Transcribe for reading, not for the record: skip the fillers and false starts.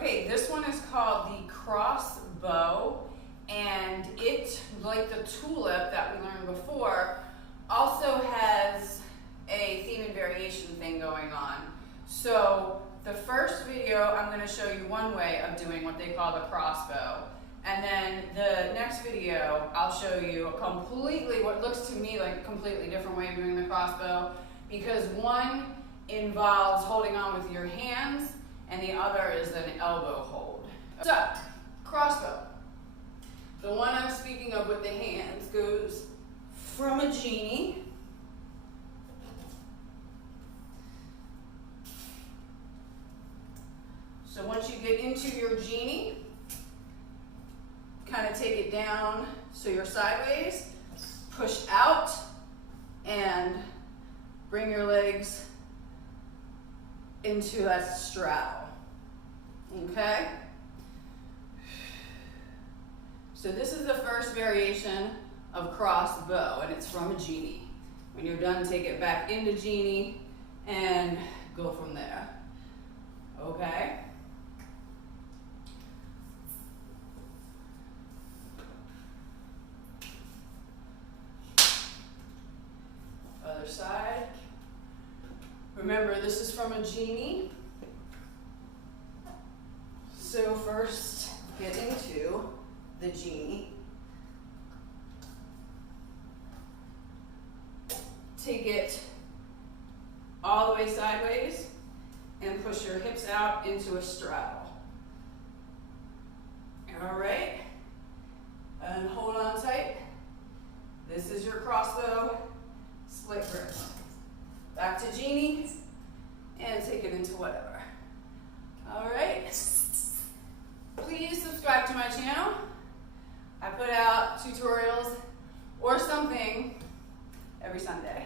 Okay, this one is called the crossbow, and it, like the tulip that we learned before, also has a theme and variation thing going on. So the first video, I'm going to show you one way of doing what they call the crossbow. And then the next video, I'll show you a completely, what looks to me like a completely different way of doing the crossbow, because one involves holding on with your hands, and the other is an elbow hold. So, crossbow. The one I'm speaking of with the hands goes from a genie. So once you get into your genie, kind of take it down so you're sideways, push out, and bring your legs into that straddle. Okay? So this is the first variation of crossbow, and it's from a genie. When you're done, take it back into genie and go from there. Okay? Other side. Remember, this is from a genie. So first, get into the genie. Take it all the way sideways and push your hips out into a straddle. All right, and hold on tight. This is your crossbow split grip. Back to genie and take it into whatever. All right, please subscribe to my channel. I put out tutorials or something every Sunday.